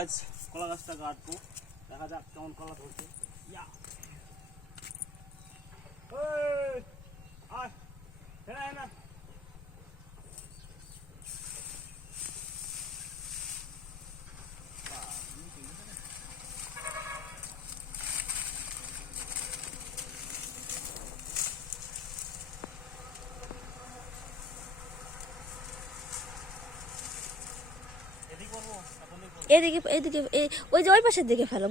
আজ কলা গাছটা কাটবো, দেখা যাক কেমন কলা ধরছে। এদিকে এদিকে ওই যে ওই পাশের দিকে ফেলো,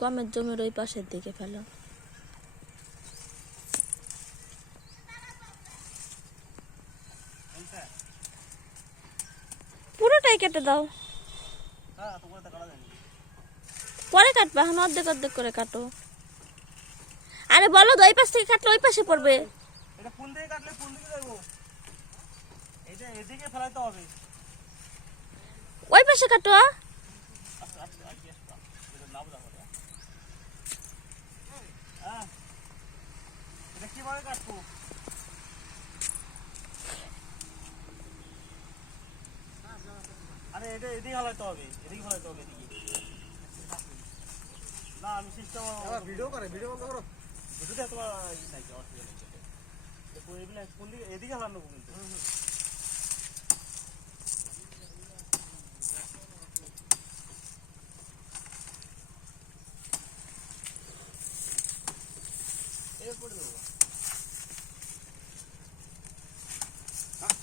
গমের জমির ওই পাশের দিকে ফেলো। পুরোটাই কেটে দাও, পরে কাটবা, এখন অর্ধেক অর্ধেক করে কাটো। আরে বলো তো, ওই পাশ থেকে কাটলে ওই পাশে পড়বে। এটা কোন দিকে কাটলে কোন দিকে যাবো? এটা এদিকে ফেলাইতে হবে। ওই পাশে কাটো। এটা কিভাবে কাটবো? আরে এটা এদিকে ফেলাইতে হবে, এদিকে ফেলাইতে হবে, এদিকে না। আমি সিস্টেম ভিডিও বন্ধ করো। ভিডিওতে তোমার কোন দিকে? এদিকে ফেলানো কিন্তু।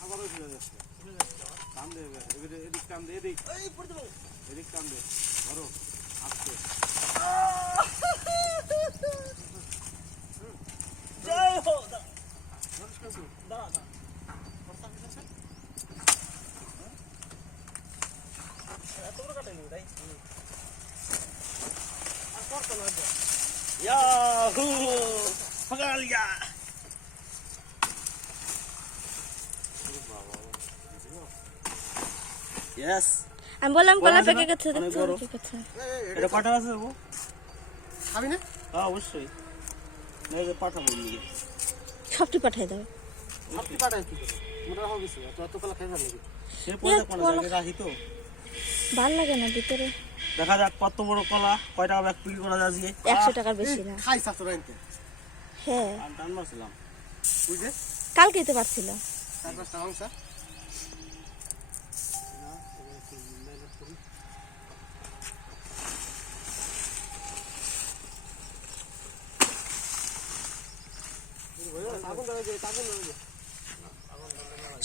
আবারও চলে যাচ্ছে, টান দে এদিক, টান দে এদিক, এদিক টান দে, ধরো আসছে। জয় হো। এতগুলো কাটেনি তাই? আর করতো না। ইয়াহু পকড় লিয়া। Yes. আমি বললাম কলা পেকে গেছে, দেখছো কি কথা? এটা পাঠা আছে গো। খাবি না? হ্যাঁ অবশ্যই। না যে পাঠাবো নিয়ে। সবটি পাঠিয়ে দাও। সবটি পাঠাই কি করে? মোটা হবে কিছু। এত কলা খাইবার নাকি? সে পয়সা কোন জায়গায় রাখি তো। ভাল লাগে না ভিতরে। দেখা যাক কত বড় কলা, কয় টাকা ব্যাগ বিক্রি করা যায় আজকে? 100 টাকার বেশি না। খাইছ তো রাইতে। হ্যাঁ। আমি টান মারছিলাম। বুঝে? কালকে দিতে পারছিল। তারপর সাউন্সা।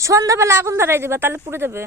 সন্ধ্যাবেলা আগুন ধরাই দিবা, তাহলে পুড়ে যাবে।